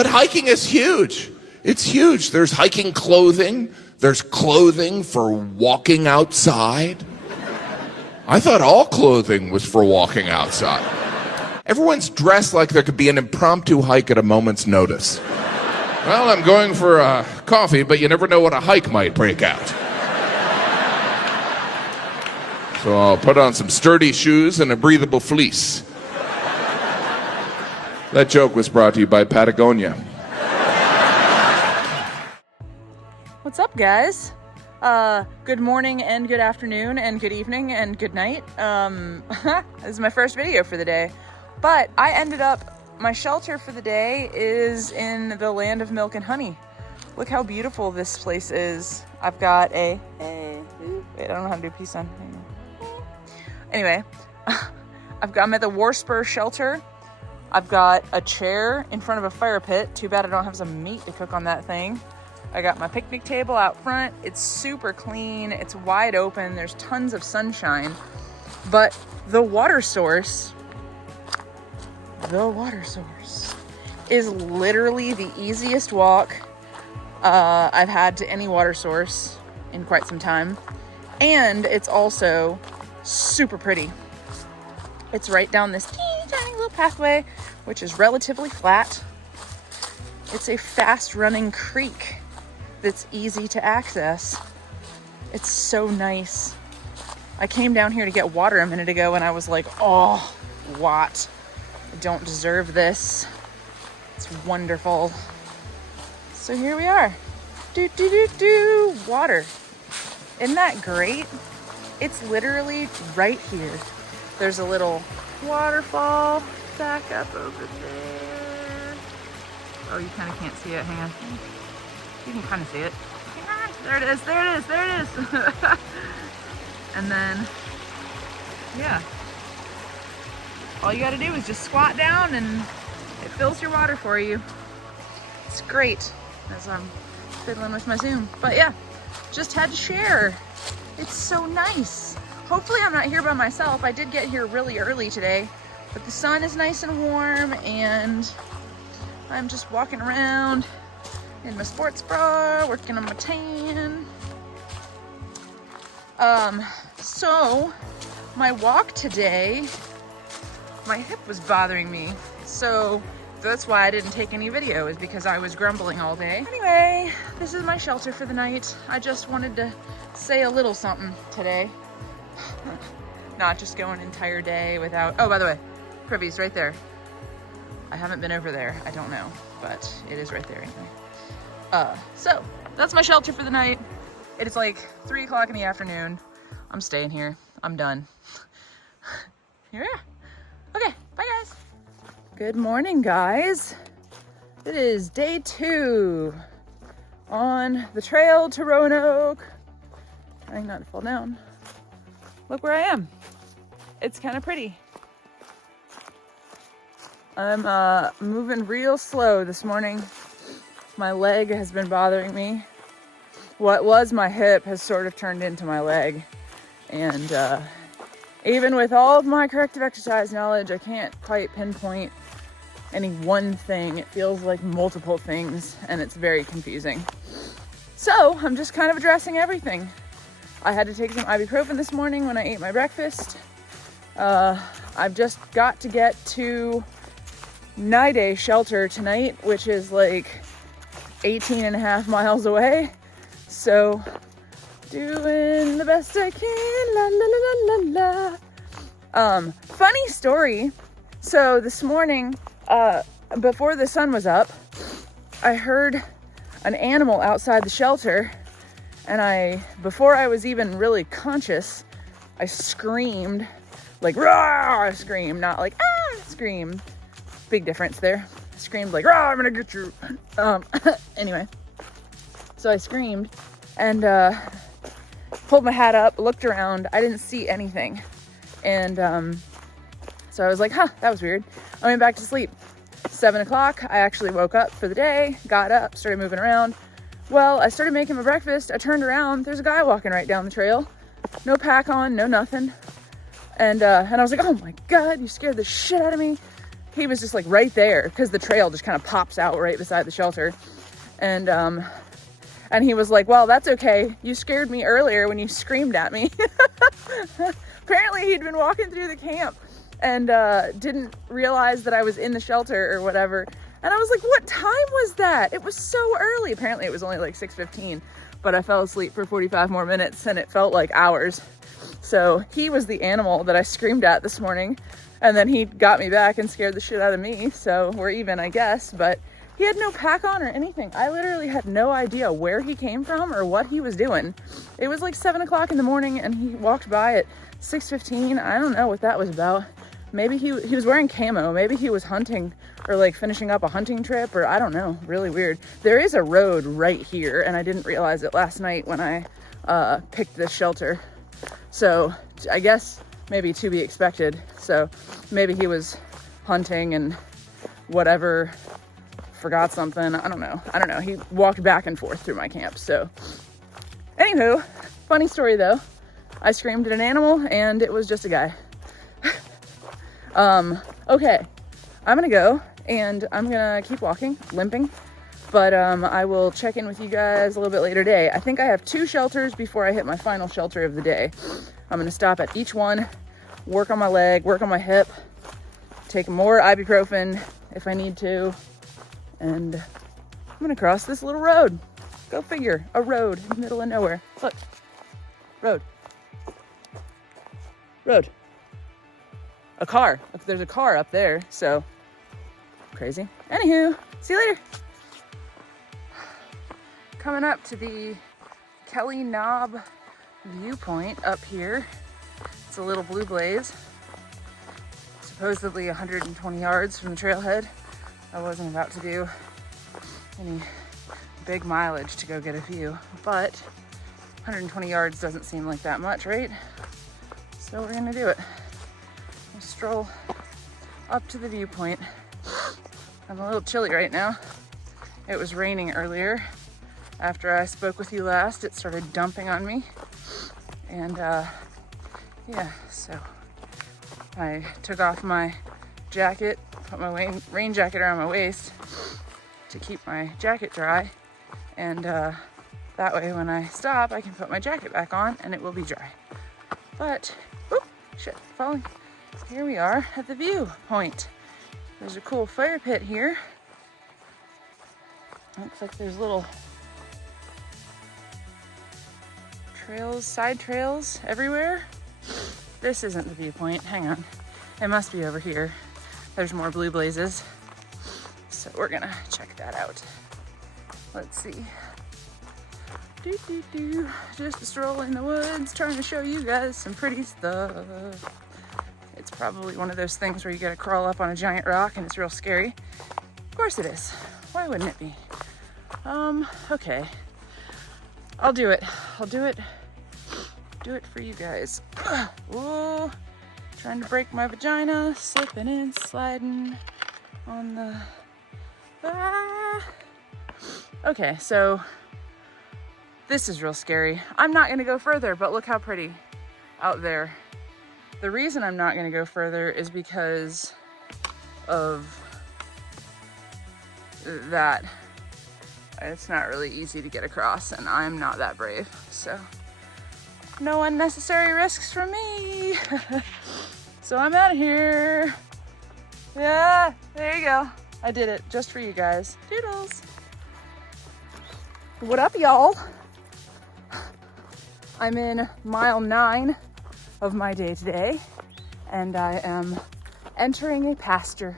But hiking is huge. It's huge. There's hiking clothing. There's clothing for walking outside. I thought all clothing was for walking outside. Everyone's dressed like there could be an impromptu hike at a moment's notice. Well, I'm going for coffee, but you never know when a hike might break out. So I'll put on some sturdy shoes and a breathable fleece. That joke was brought to you by Patagonia. What's up, guys? Good morning and good afternoon and good evening and good night. This is my first video for the day, but I ended up, my shelter for the day is in the land of milk and honey. Look how beautiful this place is. I've got wait, I don't know how to do peace sign. Anyway, I'm at the Spur shelter. I've got a chair in front of a fire pit. Too bad I don't have some meat to cook on that thing. I got my picnic table out front. It's super clean. It's wide open. There's tons of sunshine. But the water source is literally the easiest walk I've had to any water source in quite some time. And it's also super pretty. It's right down this teeny tiny little pathway, which is relatively flat. It's a fast running creek that's easy to access. It's so nice. I came down here to get water a minute ago and I was like, oh, what? I don't deserve this. It's wonderful. So here we are. Water. Isn't that great? It's literally right here. There's a little waterfall back up over there. Oh, you kind of can't see it. Hang on. You can kind of see it. There it is, there it is, there it is. And then, yeah. All you gotta do is just squat down and it fills your water for you. It's great as I'm fiddling with my Zoom. But yeah, just had to share. It's so nice. Hopefully I'm not here by myself. I did get here really early today, but the sun is nice and warm and I'm just walking around in my sports bra, working on my tan. So my walk today, my hip was bothering me. So that's why I didn't take any video, is because I was grumbling all day. Anyway, this is my shelter for the night. I just wanted to say a little something today. Not just go an entire day without, oh, by the way, Privy's right there. I haven't been over there, I don't know, but it is right there anyway. So that's my shelter for the night. It is like 3 o'clock in the afternoon. I'm staying here. I'm done. Here we are. Okay, bye guys. Good morning, guys. It is day 2 on the trail to Roanoke. Trying not to fall down. Look where I am. It's kind of pretty. I'm moving real slow this morning. My leg has been bothering me. What was my hip has sort of turned into my leg. And even with all of my corrective exercise knowledge, I can't quite pinpoint any one thing. It feels like multiple things and it's very confusing. So I'm just kind of addressing everything. I had to take some ibuprofen this morning when I ate my breakfast. I've just got to get to Niday shelter tonight, which is like 18 and a half miles away. So doing the best I can, la la la la la. Funny story. So this morning, before the sun was up, I heard an animal outside the shelter, and before I was even really conscious, I screamed, like rah, scream, not like ah, scream. Big difference there. I screamed like rah, I'm gonna get you. Anyway, so I screamed and pulled my hat up, looked around. I didn't see anything, and so I was like, huh, that was weird. I went back to sleep. 7 o'clock, I actually woke up for the day, got up, started moving around. Well, I started making my breakfast. I turned around. There's a guy walking right down the trail. No pack on, no nothing. And I was like, oh my God, you scared the shit out of me. he was just like right there because the trail just kind of pops out right beside the shelter. And he was like, well, that's okay. You scared me earlier when you screamed at me. Apparently he'd been walking through the camp and didn't realize that I was in the shelter or whatever. And I was like, what time was that? It was so early. Apparently it was only like 6:15, but I fell asleep for 45 more minutes and it felt like hours. So he was the animal that I screamed at this morning, and then he got me back and scared the shit out of me. So we're even, I guess, but he had no pack on or anything. I literally had no idea where he came from or what he was doing. It was like 7 o'clock in the morning and he walked by at 6:15. I don't know what that was about. Maybe he was wearing camo. Maybe he was hunting or like finishing up a hunting trip, or I don't know. Really weird. There is a road right here, and I didn't realize it last night when I picked this shelter. So I guess maybe to be expected. So maybe he was hunting and whatever, forgot something. I don't know. He walked back and forth through my camp. So anywho, funny story though. I screamed at an animal and it was just a guy. Okay, I'm gonna go and I'm gonna keep walking, limping, but I will check in with you guys a little bit later today. I think I have 2 shelters before I hit my final shelter of the day. I'm gonna stop at each one, work on my leg, work on my hip, take more ibuprofen if I need to, and I'm gonna cross this little road. Go figure, a road in the middle of nowhere. Look, road. A car. There's a car up there, so crazy. Anywho, see you later. Coming up to the Kelly Knob viewpoint up here. It's a little blue blaze. Supposedly 120 yards from the trailhead. I wasn't about to do any big mileage to go get a view, but 120 yards doesn't seem like that much, right? So we're gonna do it. We'll stroll up to the viewpoint. I'm a little chilly right now. It was raining earlier. After I spoke with you last, it started dumping on me. And yeah, so I took off my jacket, put my rain jacket around my waist to keep my jacket dry. And that way when I stop, I can put my jacket back on and it will be dry. But, oop, shit, falling. Here we are at the viewpoint. There's a cool fire pit here. Looks like there's little trails, side trails everywhere. This isn't the viewpoint, hang on. It must be over here. There's more blue blazes. So we're gonna check that out. Let's see. Just a stroll in the woods, trying to show you guys some pretty stuff. It's probably one of those things where you gotta crawl up on a giant rock and it's real scary. Of course it is. Why wouldn't it be? Okay. I'll do it. Do it for you guys. Ooh, trying to break my vagina, slipping and sliding on the... Okay, so this is real scary. I'm not gonna go further, but look how pretty out there. The reason I'm not gonna go further is because of that. It's not really easy to get across and I'm not that brave, so no unnecessary risks from me. So I'm out of here. Yeah, there you go. I did it just for you guys. Doodles. What up, y'all? I'm in mile 9 of my day today, and I am entering a pasture.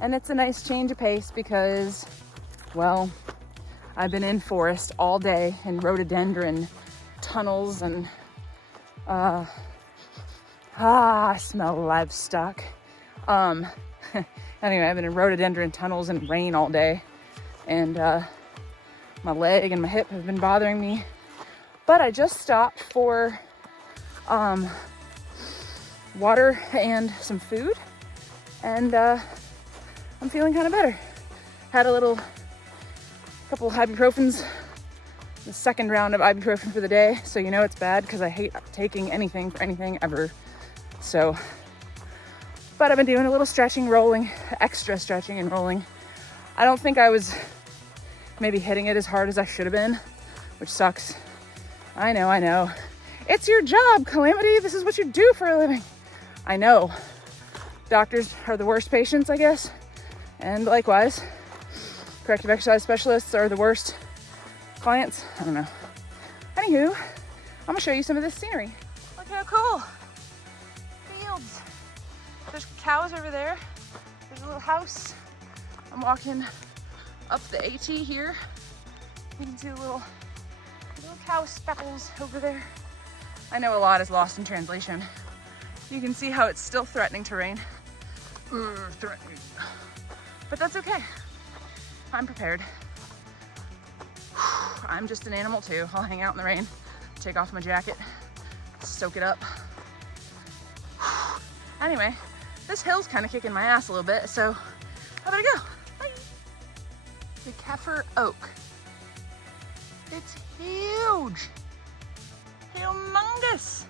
And it's a nice change of pace because, well, I've been in forest all day in rhododendron tunnels and I smell livestock. Anyway, I've been in rhododendron tunnels and rain all day, and my leg and my hip have been bothering me. But I just stopped for water and some food, and I'm feeling kind of better. Had a couple ibuprofens, the second round of ibuprofen for the day, so you know it's bad because I hate taking anything for anything ever. So But I've been doing a little stretching, rolling, extra stretching and rolling. I don't think I was maybe hitting it as hard as I should have been, which sucks. I know. It's your job, Calamity. This is what you do for a living. I know. Doctors are the worst patients, I guess. And likewise, corrective exercise specialists are the worst clients. I don't know. Anywho, I'm gonna show you some of this scenery. Look how cool. Fields. There's cows over there. There's a little house. I'm walking up the AT here. You can see the little cow speckles over there. I know a lot is lost in translation. You can see how it's still threatening to rain. Threatening. But that's okay. I'm prepared. I'm just an animal too. I'll hang out in the rain, take off my jacket, soak it up. Anyway, this hill's kind of kicking my ass a little bit, so I better go. Bye. The Kaffir oak. It's huge. Humongous.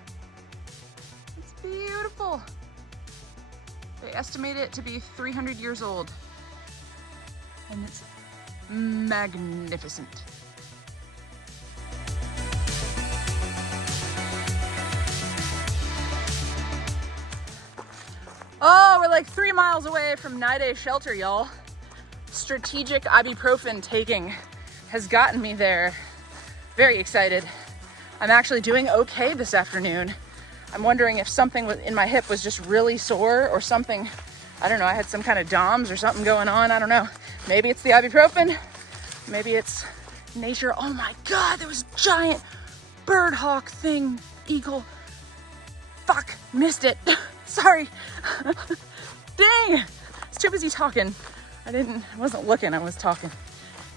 It's beautiful. They estimate it to be 300 years old. And it's magnificent. Oh, we're like 3 miles away from Niday shelter, y'all. Strategic ibuprofen taking has gotten me there. Very excited. I'm actually doing okay this afternoon. I'm wondering if something in my hip was just really sore or something. I don't know, I had some kind of DOMS or something going on. I don't know. Maybe it's the ibuprofen. Maybe it's nature. Oh my God, there was a giant bird hawk thing, eagle. Fuck, missed it. Sorry. Dang, I was too busy talking. I wasn't looking, I was talking.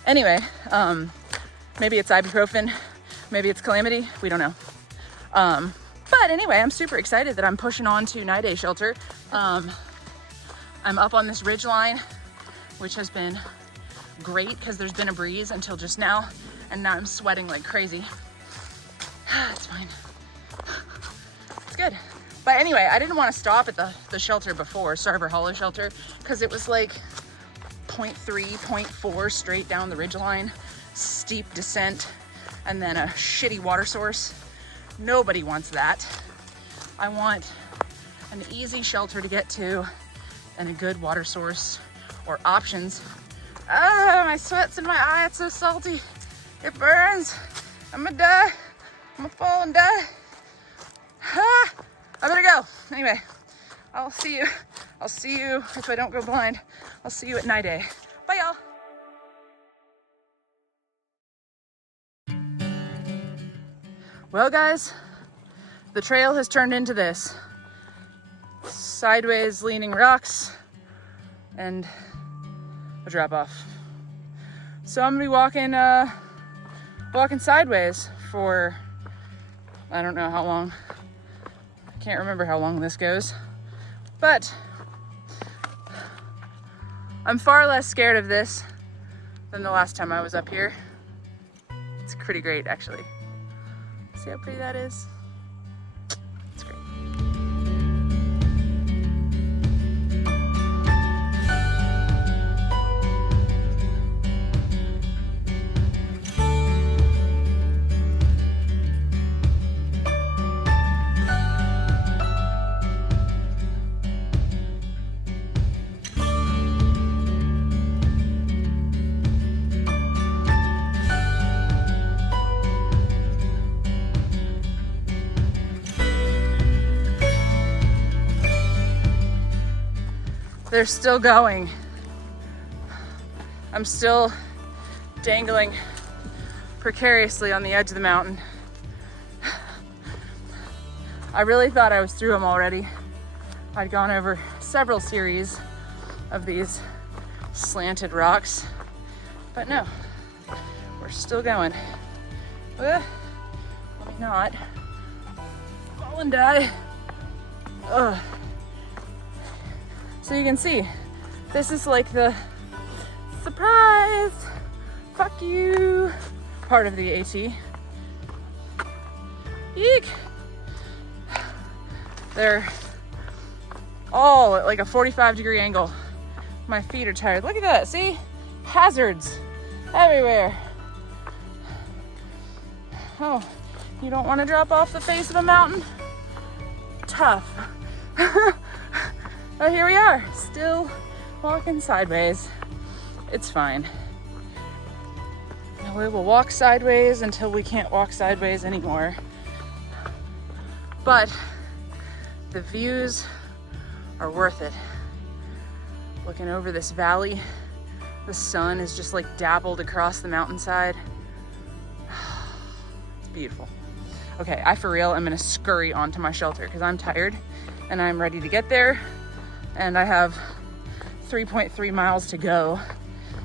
Anyway, maybe it's ibuprofen, maybe it's Calamity, we don't know. But anyway, I'm super excited that I'm pushing on to Niday shelter. I'm up on this ridge line, which has been great because there's been a breeze until just now, and now I'm sweating like crazy. It's fine. It's good. But anyway, I didn't want to stop at the shelter before, Sarver Hollow shelter, because it was like 0.3, 0.4 straight down the ridge line, steep descent, and then a shitty water source. Nobody wants that. I want an easy shelter to get to and a good water source or options. Ah, my sweat's in my eye, it's so salty. It burns. I'm gonna die. I'm gonna fall and die. Ah, I better go. Anyway, I'll see you if I don't go blind. I'll see you at Niday. Bye, y'all. Well, guys, the trail has turned into this. Sideways leaning rocks and a drop off. So I'm gonna be walking sideways for, I don't know how long. I can't remember how long this goes, but I'm far less scared of this than the last time I was up here. It's pretty great, actually. See how pretty that is? It's great. They're still going. I'm still dangling precariously on the edge of the mountain. I really thought I was through them already. I'd gone over several series of these slanted rocks, but no, we're still going. Let me not fall and die. Ugh. So you can see, this is like the surprise, fuck you part of the AT. Eek! They're all at like a 45-degree angle. My feet are tired. Look at that, see? Hazards everywhere. Oh, you don't want to drop off the face of a mountain? Tough. But here we are, still walking sideways. It's fine. We will walk sideways until we can't walk sideways anymore. But the views are worth it. Looking over this valley, the sun is just like dappled across the mountainside. It's beautiful. Okay, I for real am gonna scurry onto my shelter because I'm tired and I'm ready to get there. And I have 3.3 miles to go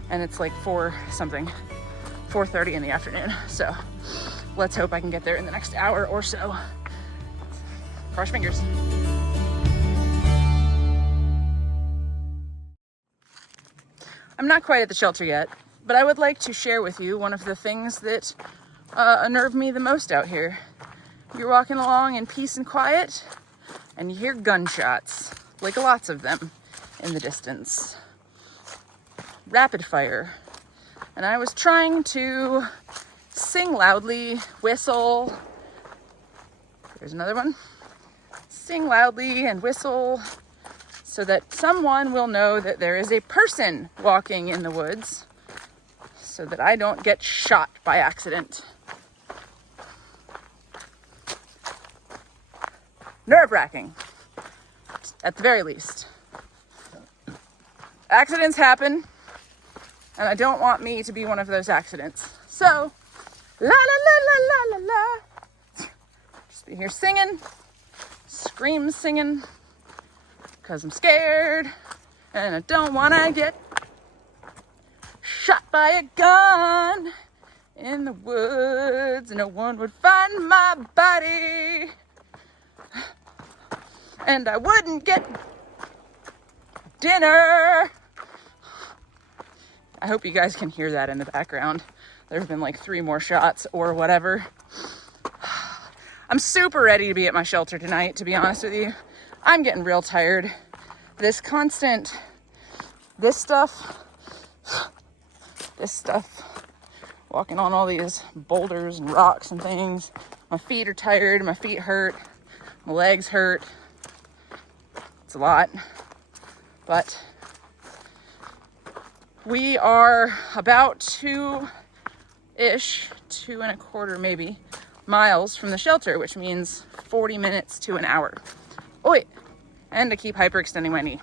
and it's like 4:30 in the afternoon. So let's hope I can get there in the next hour or so. Cross your fingers. I'm not quite at the shelter yet, but I would like to share with you one of the things that unnerve me the most out here. You're walking along in peace and quiet, and you hear gunshots, like lots of them in the distance. Rapid fire. And I was trying to sing loudly, whistle. There's another one. Sing loudly and whistle so that someone will know that there is a person walking in the woods so that I don't get shot by accident. Nerve-wracking, at the very least. Accidents happen, and I don't want me to be one of those accidents. So, la la la la la la la. Just be here singing, scream singing, because I'm scared, and I don't want to get shot by a gun in the woods. No one would find my body, and I wouldn't get dinner. I hope you guys can hear that in the background. There have been like 3 more shots or whatever. I'm super ready to be at my shelter tonight, to be honest with you. I'm getting real tired. This stuff, walking on all these boulders and rocks and things. My feet are tired, my feet hurt, my legs hurt. It's a lot, but we are about 2.25 maybe, miles from the shelter, which means 40 minutes to an hour. Oh wait, and I keep hyperextending my knee.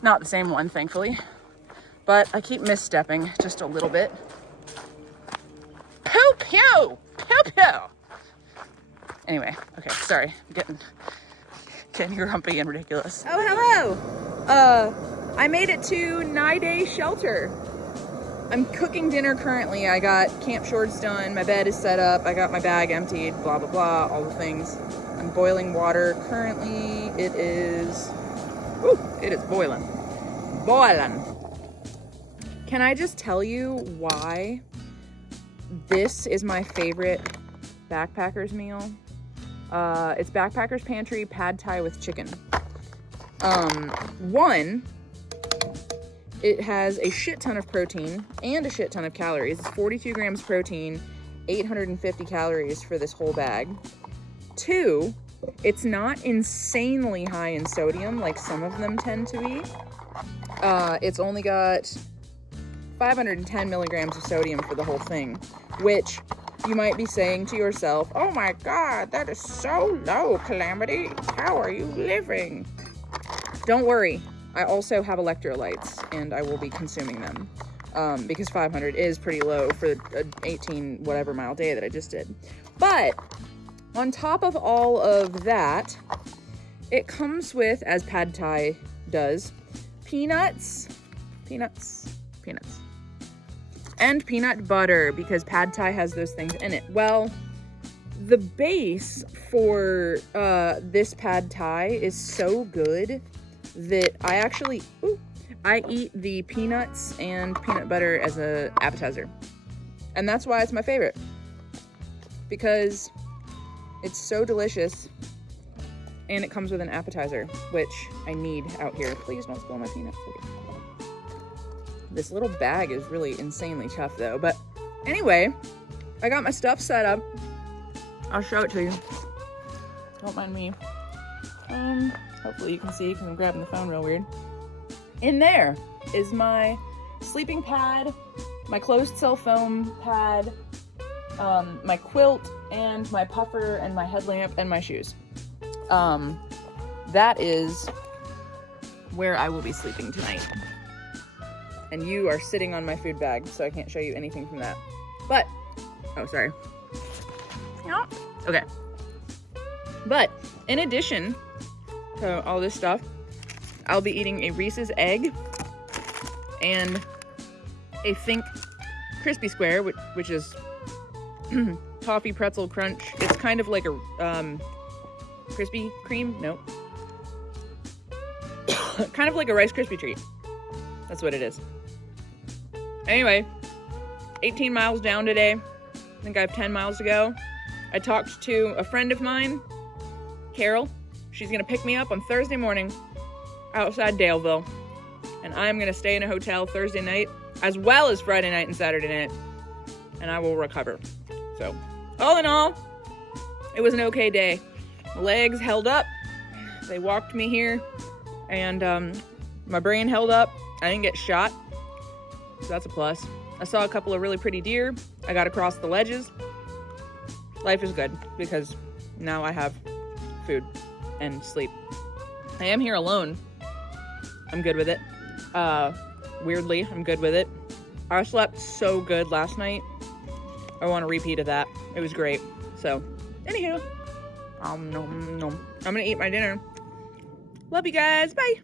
Not the same one, thankfully, but I keep misstepping just a little bit. Pew pew, pew pew. Anyway, okay, sorry, I'm getting grumpy and ridiculous. Oh, hello. I made it to Niday shelter. I'm cooking dinner currently. I got camp shorts done, my bed is set up, I got my bag emptied, blah, blah, blah, all the things. I'm boiling water. Currently, it is boiling. Boiling. Can I just tell you why this is my favorite backpacker's meal? It's Backpacker's Pantry pad thai with chicken. One, it has a shit ton of protein and a shit ton of calories. It's 42 grams protein, 850 calories for this whole bag. 2, it's not insanely high in sodium like some of them tend to be. It's only got 510 milligrams of sodium for the whole thing, which you might be saying to yourself, oh my God, that is so low, Calamity. How are you living? Don't worry. I also have electrolytes and I will be consuming them because 500 is pretty low for an 18 whatever mile day that I just did. But on top of all of that, it comes with, as pad thai does, peanuts, and peanut butter, because pad thai has those things in it. Well, the base for this pad thai is so good that I eat the peanuts and peanut butter as an appetizer. And that's why it's my favorite, because it's so delicious And it comes with an appetizer, which I need out here. Please don't spill my peanuts. Okay. This little bag is really insanely tough though. But anyway, I got my stuff set up. I'll show it to you. Don't mind me. Hopefully you can see because I'm grabbing the phone real weird. In there is my sleeping pad, my closed cell foam pad, my quilt, and my puffer, and my headlamp, and my shoes. That is where I will be sleeping tonight. And you are sitting on my food bag, so I can't show you anything from that. But, oh, sorry. Okay. But, in addition to all this stuff, I'll be eating a Reese's egg and a Think Crispy Square, which is toffee pretzel crunch. It's kind of like a Krispy Kreme? Nope. Kind of like a Rice Krispie treat. That's what it is. Anyway, 18 miles down today. I think I have 10 miles to go. I talked to a friend of mine, Carol. She's gonna pick me up on Thursday morning outside Daleville. And I'm gonna stay in a hotel Thursday night, as well as Friday night and Saturday night. And I will recover. So, all in all, it was an okay day. My legs held up. They walked me here. And my brain held up. I didn't get shot. So that's a plus. I saw a couple of really pretty deer. I got across the ledges. Life is good because now I have food and sleep. I am here alone. I'm good with it. Weirdly, I'm good with it. I slept so good last night. I want a repeat of that. It was great. So, anywho, I'm gonna eat my dinner. Love you guys. Bye.